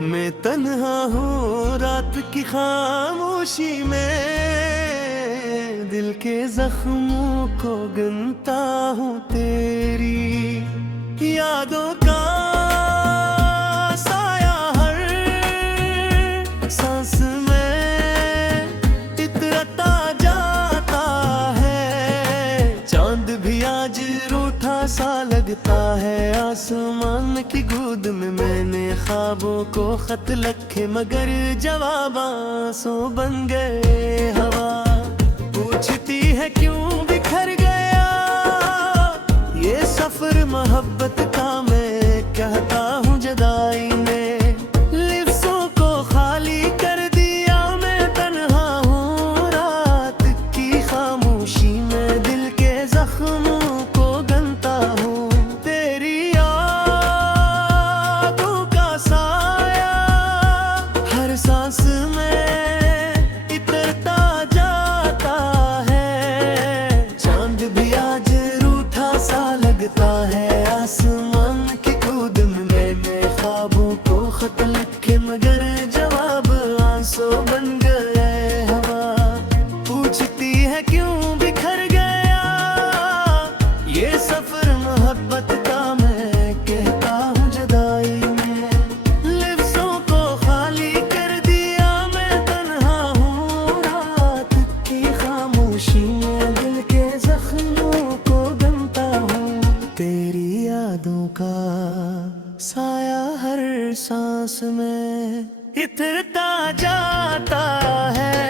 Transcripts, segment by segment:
मैं तन्हा हूँ रात की खामोशी में, दिल के जख्मों को गिनता हूँ तेरी यादों का साया हर सांस में इतरता जाता है। चांद भी आज रूठा सा लगता है आसमान की गोद में। मैंने ख्वाबों को खत लिखे मगर जवाब आंसू बन गए। हवा पूछती है क्यों बिखर गया ये सफर मोहब्बत का। मैं कहता हूँ जुदाई ने लिफ्ज़ों को खाली कर दिया। मैं तन्हा हूँ रात की खामोशी में, दिल के जख्मों को गनता हूँ तेरी यादों का साया हर सांस में इतरता जाता है। चांद भी आज रूठा सा लगता है आसमान की गोद में। मैंने ख्वाबों को खत लिखे मगर जवाब आंसू बन गए। हवा पूछती है क्यों बिखर गया ये सफर मोहब्बत का। मैं कहता हूँ जुदाई में लिफ्ज़ों को खाली कर दिया। मैं तन्हा हूँ रात की खामोशी में, दिल के जख्मों को गनता हूँ तेरी यादों का साया हर सांस में इतरता जाता है।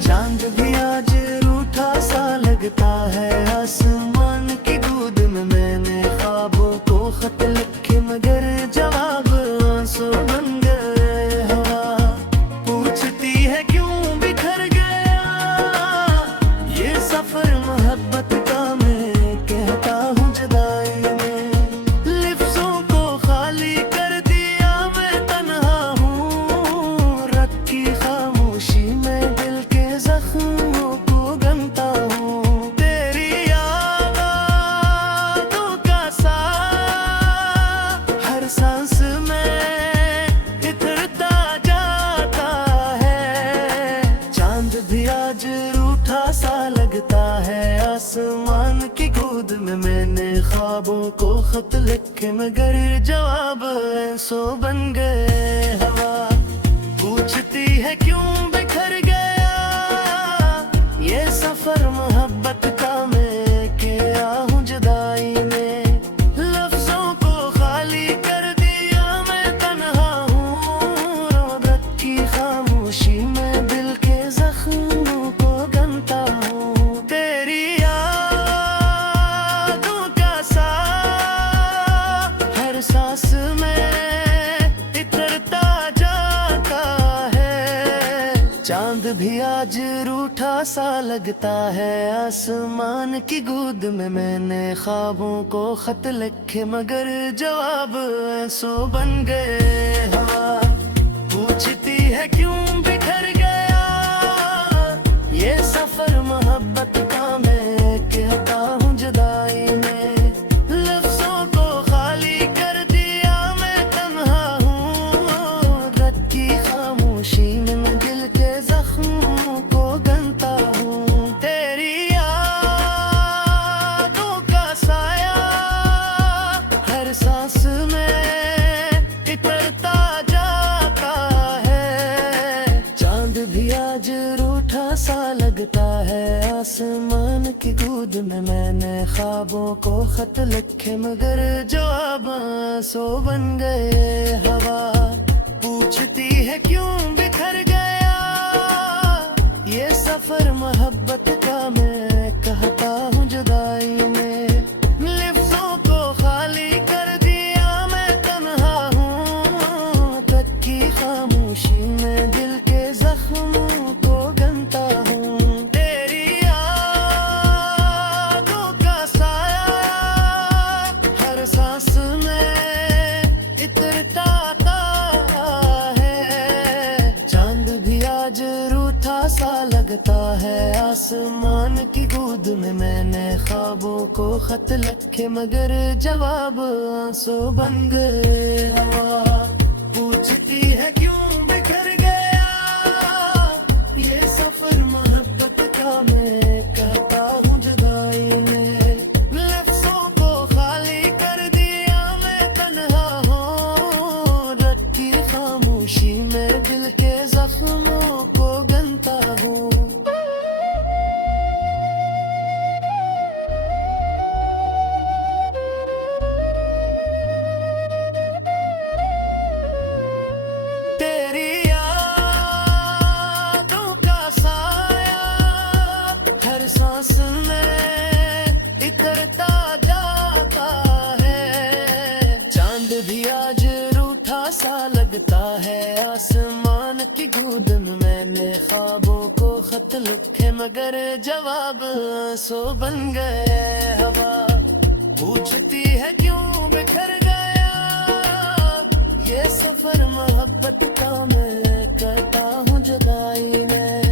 चांद भी आज रूठा सा लगता है आसमान की गोद में। मैंने ख्वाबों को खत लिखे मगर जवाब आंसू बन गए। हवा पूछती है क्यों बिखर गया ये सफर मोहब्बत का। मैं कहता हूँ जुदाई में लिफ्ज़ों को खाली कर दिया। मैं तन्हा हूँ रात की खामोशी में, दिल के जख्मों को गनता हूँ तेरी यादों का साया हर सांस में इतरता जाता है। चांद भी आज रूठा सा लगता है आसमान की गोद में। मैंने ख्वाबों को खत लिखे मगर जवाब आंसू बन गए। हवा पूछती है क्यों बिखर गया ये सफर मोहब्बत का। मैं क्या हूँ जुदाई में लफ्ज़ों को खाली कर दिया। मैं तन्हा हूँ रात की खामोशी में, दिल के जख्मों को गनता हूँ तेरी यादों का साया हर सांस में इतरता जाता है। चांद भी आज रूठा सा लगता है आसमान की गोद में। मैंने ख्वाबों को खत लिखे मगर जवाब आंसू बन गए। हवा पूछती है क्यों बिखर गया ये सफर मोहब्बत का। मैं कहता हूँ जुदाई में लफ्ज़ों को खाली कर दिया। मैं तन्हा हूँ रात की खामोशी में, दिल के जख्मों को गनता हूँ तेरी यादों का साया हर सांस में इतरता जाता है। चांद भी आज रूठा सा लगता है आसमान की गोद में। मैंने ख्वाबों को खत लिखे मगर जवाब आंसू बन गए। हवा पूछती है क्यों बिखर गया ये सफर मोहब्बत का। मैं कहता हूँ जुदाई में लिफ्ज़ों को खाली कर दिया। मैं तन्हा हूँ तक की खामोशी में, दिल के जख्मों को गनता हूँ तेरी यादों का साया हर सांस में इतरता है। चांद भी आज रूठा सा लगता है आसमान की गोद में। मैंने ख्वाबों को खत लिखे मगर जवाब आंसू बन गए। हवा पूछ सा लगता है आसमान की गूद में। मैंने ख्वाबों को खत लिखे मगर जवाब आंसू बन गए हवा। पूछती है क्यों बिखर गया ये सफर मोहब्बत का। मैं करता हूँ जुदाई में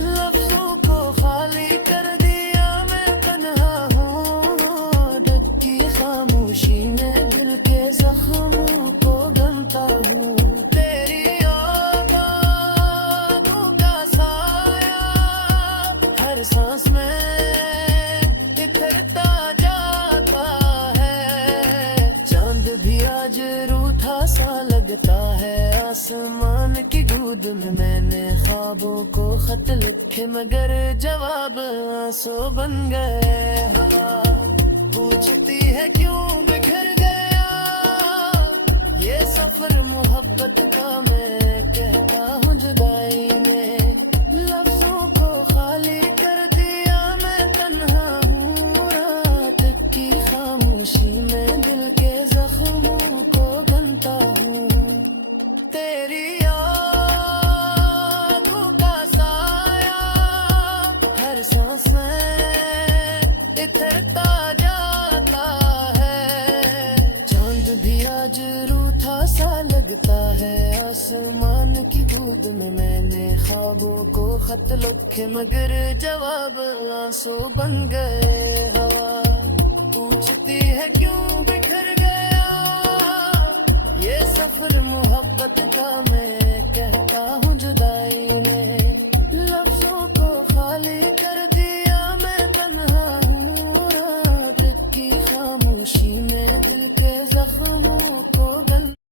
लफ्जों को खाली कर दिया। मैं तन्हा हूँ डकी खामोशी में दिल के जख्मों को गनता हूँ। तेरी यादों का साया हर सांस में इतरता जाता है। चांद भी आज रूठा सा लगता है आसमान की गूद में। मैंने ख्वाबों को खत लिखे मगर जवाब आंसू बन गए हवा। पूछती है क्यों बिखर गया ये सफर मोहब्बत का। मैं कहता हूँ जुदाई में लफ्जों को खाली कर दिया। मैं तन्हा हूँ रात की खामोशी में दिल के जख्मों को गनता हूँ। तेरी यादों का साया हर सांस में इतरता जाता है। चांद भी आज रूठा सा लगता है आसमान की गूद में। मैंने ख्वाबों को खत लिखे मगर जवाब आंसू बन गए हवा। पूछती है क्यों बिखर गया ये सफर मोहब्बत का। मैं कहता हूँ जुदाई में लफ्जों को खाली कर